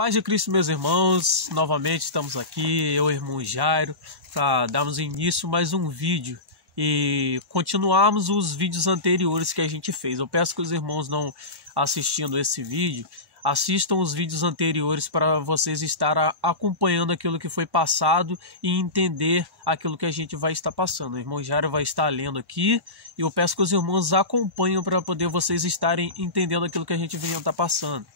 Paz de Cristo, meus irmãos, novamente estamos aqui, eu e o irmão Jairo, para darmos início a mais um vídeo e continuarmos os vídeos anteriores que a gente fez. Eu peço que os irmãos não assistindo esse vídeo, assistam os vídeos anteriores para vocês estarem acompanhando aquilo que foi passado e entender aquilo que a gente vai estar passando. O irmão Jairo vai estar lendo aqui e eu peço que os irmãos acompanhem para poder vocês estarem entendendo aquilo que a gente vem estar passando.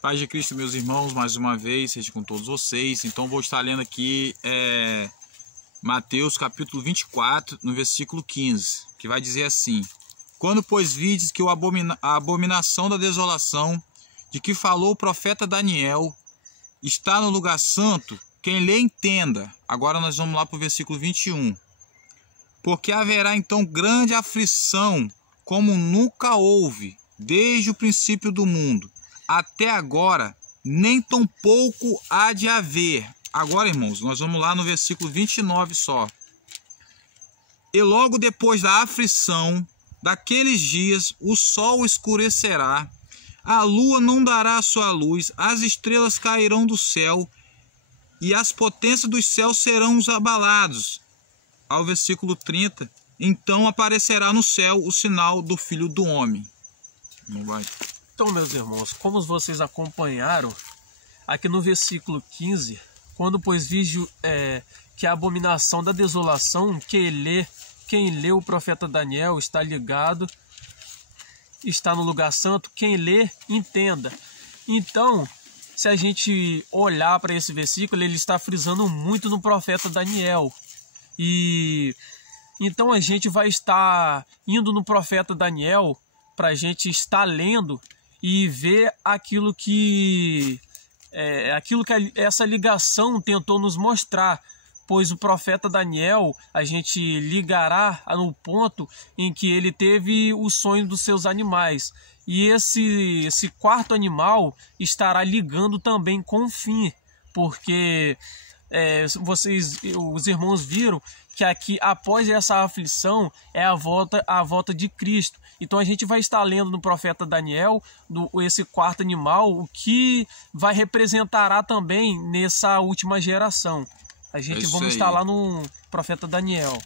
Paz de Cristo, meus irmãos, mais uma vez, seja com todos vocês. Então vou estar lendo aqui Mateus capítulo 24, no versículo 15, que vai dizer assim: Quando, pois, vides que a abominação da desolação, de que falou o profeta Daniel, está no lugar santo, quem lê entenda. Agora nós vamos lá para o versículo 21. Porque haverá então grande aflição, como nunca houve, desde o princípio do mundo. Até agora, nem tão pouco há de haver. Agora, irmãos, nós vamos lá no versículo 29 só. E logo depois da aflição, daqueles dias, o sol escurecerá, a lua não dará a sua luz, as estrelas cairão do céu, e as potências dos céus serão abalados. Ao versículo 30, então aparecerá no céu o sinal do Filho do Homem. Não vai... Então, meus irmãos, como vocês acompanharam, aqui no versículo 15, quando pois vijo que a abominação da desolação, quem lê o profeta Daniel está ligado, está no lugar santo, quem lê, entenda. Então, se a gente olhar para esse versículo, ele está frisando muito no profeta Daniel. E então a gente vai estar indo no profeta Daniel para a gente estar lendo e ver aquilo que essa ligação tentou nos mostrar, pois o profeta Daniel, a gente ligará no ponto em que ele teve o sonho dos seus animais, e esse quarto animal estará ligando também com o fim, porque os irmãos viram que aqui, após essa aflição, é a volta de Cristo. Então a gente vai estar lendo no profeta Daniel, esse quarto animal, o que vai representará também nessa última geração. A gente vamos estar lá no profeta Daniel.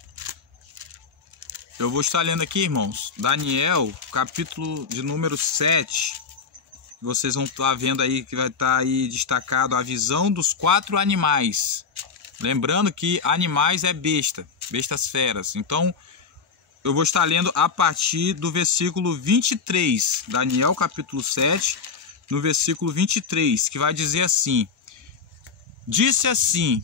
Eu vou estar lendo aqui, irmãos, Daniel, capítulo de número 7. Vocês vão estar vendo aí que vai estar aí destacado a visão dos 4 animais. Lembrando que animais é bestas feras. Então, eu vou estar lendo a partir do versículo 23. Daniel, capítulo 7, no versículo 23, que vai dizer assim: Disse assim: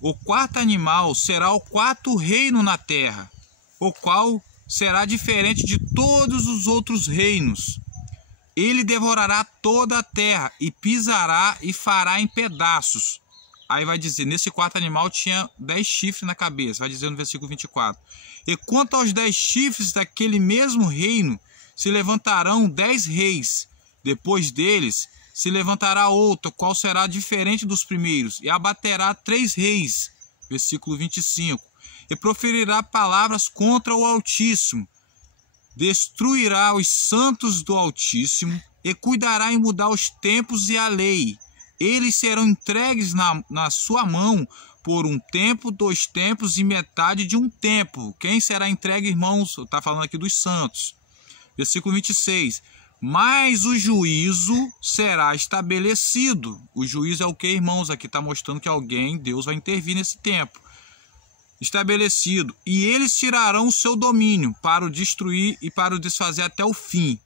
O quarto animal será o quarto reino na terra, o qual será diferente de todos os outros reinos. Ele devorará toda a terra e pisará e fará em pedaços. Aí vai dizer, nesse quarto animal tinha 10 chifres na cabeça, vai dizer no versículo 24. E quanto aos 10 chifres daquele mesmo reino, se levantarão 10 reis. Depois deles se levantará outro, qual será diferente dos primeiros, e abaterá 3 reis. Versículo 25. E proferirá palavras contra o Altíssimo. Destruirá os santos do Altíssimo e cuidará em mudar os tempos e a lei. Eles serão entregues na sua mão por 1 tempo, 2 tempos e metade de 1 tempo. Quem será entregue, irmãos? Está falando aqui dos santos. Versículo 26. Mas o juízo será estabelecido. O juízo é o que, irmãos? Aqui está mostrando que Deus vai intervir nesse tempo. Estabelecido. E eles tirarão o seu domínio para o destruir e para o desfazer até o fim.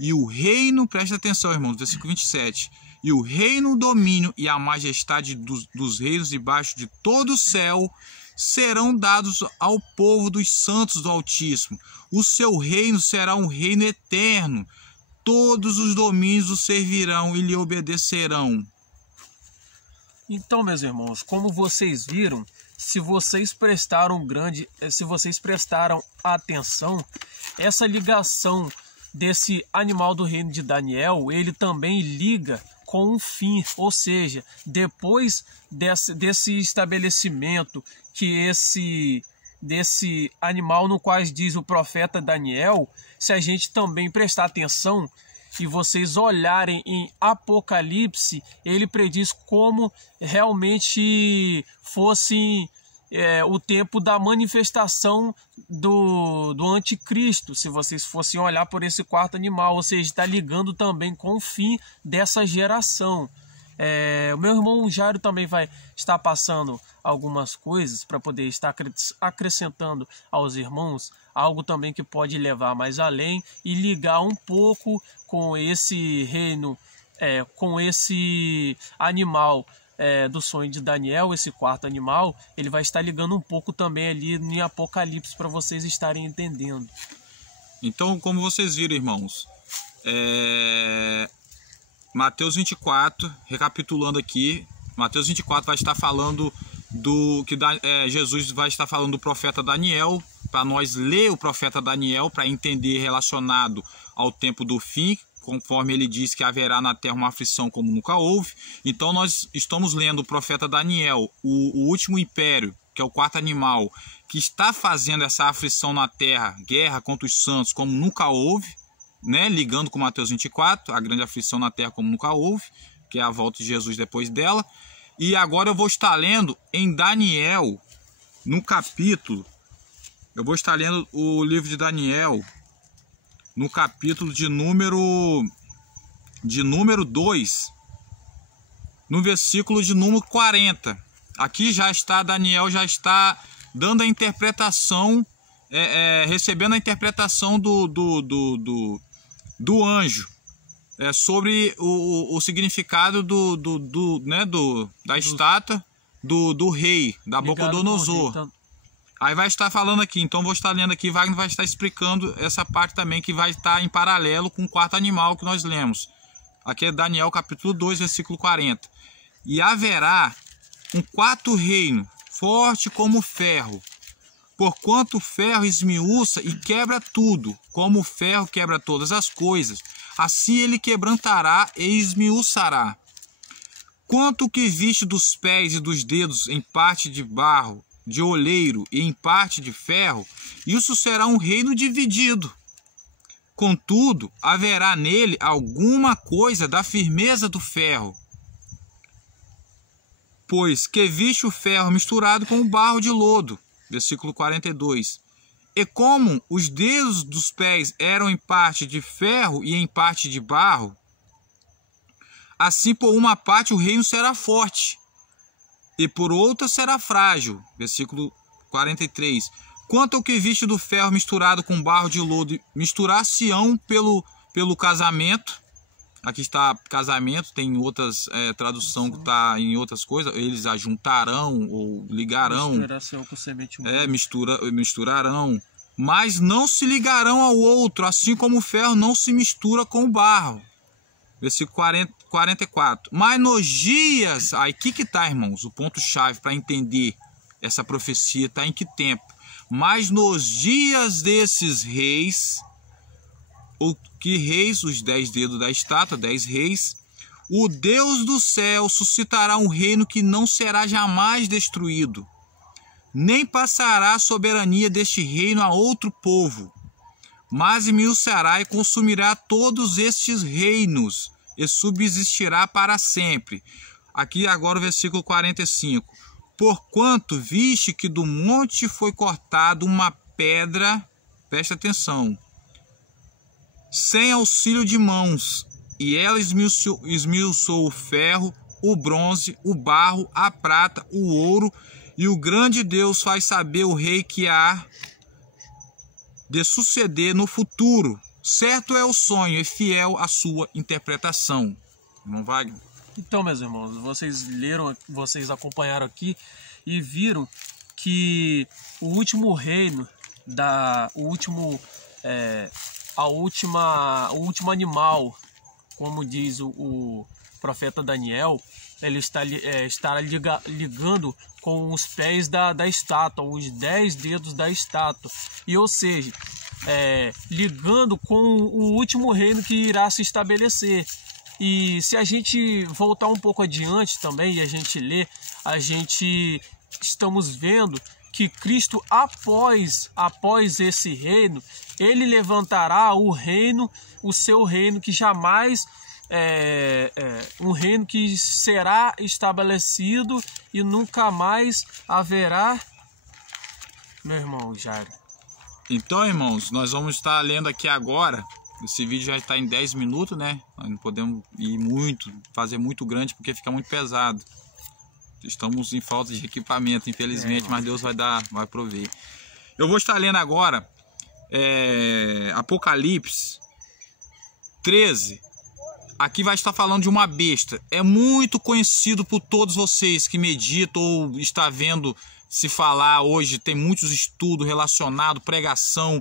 E o reino, presta atenção, irmãos, versículo 27. E o reino, o domínio e a majestade dos reinos debaixo de todo o céu serão dados ao povo dos santos do Altíssimo. O seu reino será um reino eterno. Todos os domínios o servirão e lhe obedecerão. Então, meus irmãos, como vocês viram, se vocês prestaram atenção, essa ligação desse animal do reino de Daniel, ele também liga com um fim, ou seja, depois desse estabelecimento que desse animal no qual diz o profeta Daniel, se a gente também prestar atenção, e vocês olharem em Apocalipse, ele prediz como realmente fosse o tempo da manifestação do anticristo, se vocês fossem olhar por esse quarto animal, ou seja, está ligando também com o fim dessa geração. O meu irmão Jairo também vai estar passando algumas coisas para poder estar acrescentando aos irmãos, algo também que pode levar mais além e ligar um pouco com esse reino, com esse animal do sonho de Daniel, esse quarto animal. Ele vai estar ligando um pouco também ali em Apocalipse para vocês estarem entendendo. Então, como vocês viram, irmãos, Mateus 24, recapitulando aqui, Mateus 24 vai estar falando Jesus vai estar falando do profeta Daniel, para nós ler o profeta Daniel, para entender relacionado ao tempo do fim, conforme ele diz que haverá na terra uma aflição como nunca houve. Então nós estamos lendo o profeta Daniel, o último império, que é o quarto animal, que está fazendo essa aflição na terra, guerra contra os santos como nunca houve, né? Ligando com Mateus 24, a grande aflição na terra como nunca houve, que é a volta de Jesus depois dela. E agora eu vou estar lendo em Daniel, no capítulo, eu vou estar lendo o livro de Daniel, no capítulo de número 2, no versículo de número 40. Aqui já está, Daniel já está dando a interpretação, recebendo a interpretação do anjo, sobre o significado da estátua do rei, da Nabucodonosor. Aí vai estar falando aqui, então vou estar lendo aqui, Wagner vai estar explicando essa parte também, que vai estar em paralelo com o quarto animal que nós lemos. Aqui é Daniel capítulo 2, versículo 40. E haverá um quarto reino, forte como ferro, porquanto o ferro esmiuça e quebra tudo, como o ferro quebra todas as coisas, assim ele quebrantará e esmiuçará. Quanto o que viste dos pés e dos dedos em parte de barro, de oleiro e em parte de ferro, isso será um reino dividido. Contudo, haverá nele alguma coisa da firmeza do ferro, pois que viste o ferro misturado com o barro de lodo. Versículo 42. E como os dedos dos pés eram em parte de ferro e em parte de barro, assim por uma parte o reino será forte, e por outra será frágil. Versículo 43. Quanto ao que viste do ferro misturado com barro de lodo, misturar-se-ão pelo casamento. Aqui está casamento, tem outras tradução que está em outras coisas. Eles ajuntarão ou ligarão. Misturar-se-ão com semente humana. Misturarão. Mas não se ligarão ao outro, assim como o ferro não se mistura com o barro. Versículo 44. Mas nos dias... Aí que está, irmãos? O ponto-chave para entender essa profecia está em que tempo? Mas nos dias desses reis... O que reis? Os 10 dedos da estátua, 10 reis. O Deus do céu suscitará um reino que não será jamais destruído, nem passará a soberania deste reino a outro povo, mas esmiuçará e consumirá todos estes reinos, e subsistirá para sempre. Aqui agora o versículo 45. Porquanto viste que do monte foi cortada uma pedra, presta atenção, sem auxílio de mãos, e ela esmiuçou o ferro, o bronze, o barro, a prata, o ouro, e o grande Deus faz saber o rei que há de suceder no futuro. Certo é o sonho e fiel a sua interpretação. Não vai? Então, meus irmãos, vocês acompanharam aqui e viram que o último reino, o último animal, como diz o profeta Daniel, ele estará ligando com os pés da estátua, os 10 dedos da estátua, e ou seja, ligando com o último reino que irá se estabelecer. E se a gente voltar um pouco adiante também e a gente ler, estamos vendo que Cristo, após esse reino, ele levantará o reino, o seu reino que jamais um reino que será estabelecido e nunca mais haverá, meu irmão Jairo. Então, irmãos, nós vamos estar lendo aqui agora. Esse vídeo já está em 10 minutos, né? Nós não podemos fazer muito grande porque fica muito pesado. Estamos em falta de equipamento, infelizmente, mas Deus vai prover. Eu vou estar lendo agora Apocalipse 13. Aqui vai estar falando de uma besta. É muito conhecido por todos vocês que meditam ou está vendo se falar hoje. Tem muitos estudos relacionados, pregação,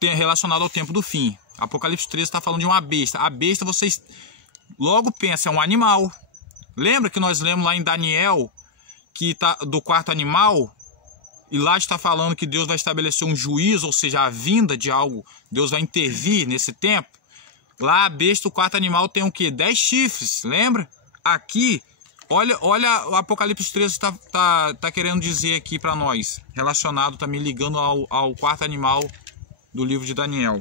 relacionado ao tempo do fim. Apocalipse 13 está falando de uma besta. A besta, vocês logo pensam, é um animal. Lembra que nós lemos lá em Daniel, que tá do quarto animal? E lá está falando que Deus vai estabelecer um juízo, ou seja, a vinda de algo. Deus vai intervir nesse tempo. Lá a besta, o quarto animal, tem o quê? 10 chifres, lembra? Aqui, olha o Apocalipse 13 tá querendo dizer aqui para nós. Relacionado, também ligando ao quarto animal do livro de Daniel.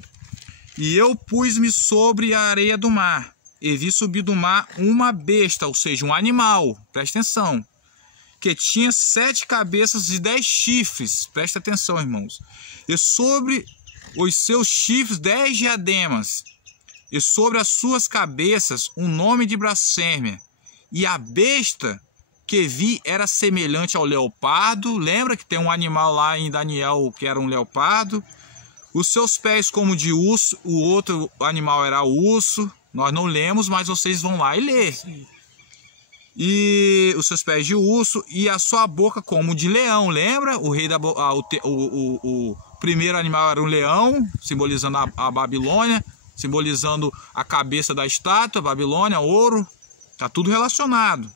E eu pus-me sobre a areia do mar, e vi subir do mar uma besta, ou seja, um animal, presta atenção, que tinha 7 cabeças e 10 chifres, presta atenção, irmãos, e sobre os seus chifres 10 diademas, e sobre as suas cabeças um nome de blasfêmia. E a besta que vi era semelhante ao leopardo. Lembra que tem um animal lá em Daniel que era um leopardo? Os seus pés como de urso, o outro animal era o urso. Nós não lemos, mas vocês vão lá e ler. Sim. E os seus pés de urso e a sua boca como de leão. Lembra? O rei o primeiro animal era um leão, simbolizando a Babilônia, simbolizando a cabeça da estátua, Babilônia, ouro. Tá tudo relacionado.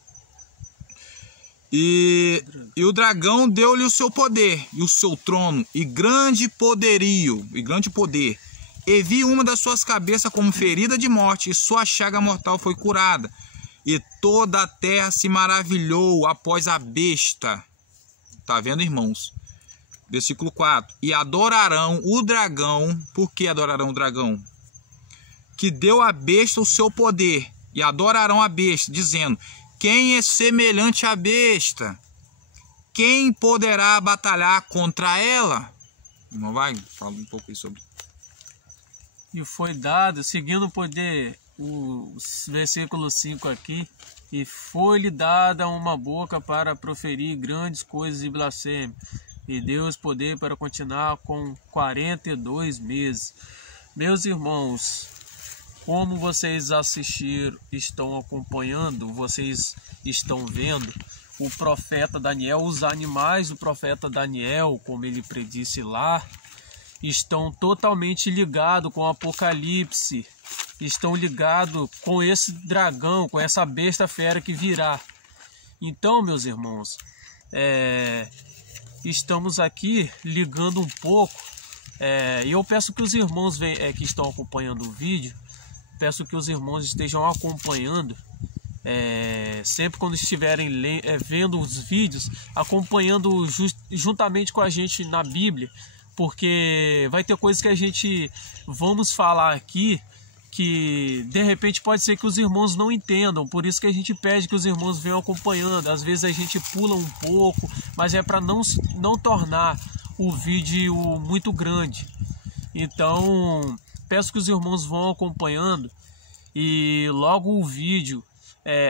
E o dragão deu-lhe o seu poder e o seu trono e grande poderio, e grande poder. E vi uma das suas cabeças como ferida de morte, e sua chaga mortal foi curada. E toda a terra se maravilhou após a besta. Tá vendo, irmãos? Versículo 4. E adorarão o dragão. Por que adorarão o dragão? Que deu à besta o seu poder. E adorarão a besta, dizendo: quem é semelhante à besta? Quem poderá batalhar contra ela? Não vai? Fala um pouco aí sobre. E foi dado, seguindo o poder, o versículo 5 aqui, e foi-lhe dada uma boca para proferir grandes coisas e blasfêmia, e deu-os poder para continuar com 42 meses. Meus irmãos, como vocês assistiram, estão acompanhando, vocês estão vendo, o profeta Daniel, os animais do profeta Daniel, como ele predisse lá, estão totalmente ligados com o Apocalipse, estão ligados com esse dragão, com essa besta fera que virá. Então, meus irmãos, estamos aqui ligando um pouco, e eu peço que os irmãos que estão acompanhando o vídeo, peço que os irmãos estejam acompanhando, sempre quando estiverem vendo os vídeos, acompanhando juntamente com a gente na Bíblia, porque vai ter coisas que a gente vamos falar aqui que de repente pode ser que os irmãos não entendam, por isso que a gente pede que os irmãos venham acompanhando. Às vezes a gente pula um pouco, mas é para não tornar o vídeo muito grande. Então peço que os irmãos vão acompanhando, e logo o vídeo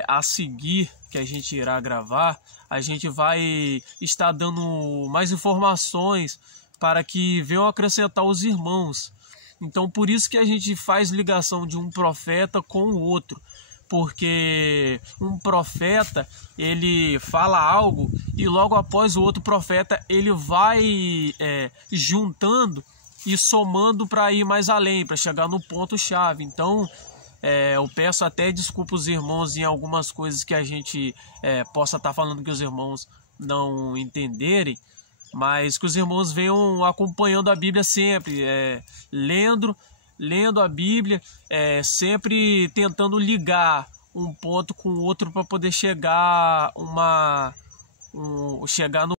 a seguir que a gente irá gravar, a gente vai estar dando mais informações para que venham acrescentar os irmãos. Então por isso que a gente faz ligação de um profeta com o outro, porque um profeta ele fala algo e logo após o outro profeta ele vai juntando e somando para ir mais além, para chegar no ponto chave. Então eu peço até desculpa os irmãos em algumas coisas que a gente possa estar falando que os irmãos não entenderem, mas que os irmãos venham acompanhando a Bíblia sempre, lendo a Bíblia, sempre tentando ligar um ponto com o outro para poder chegar no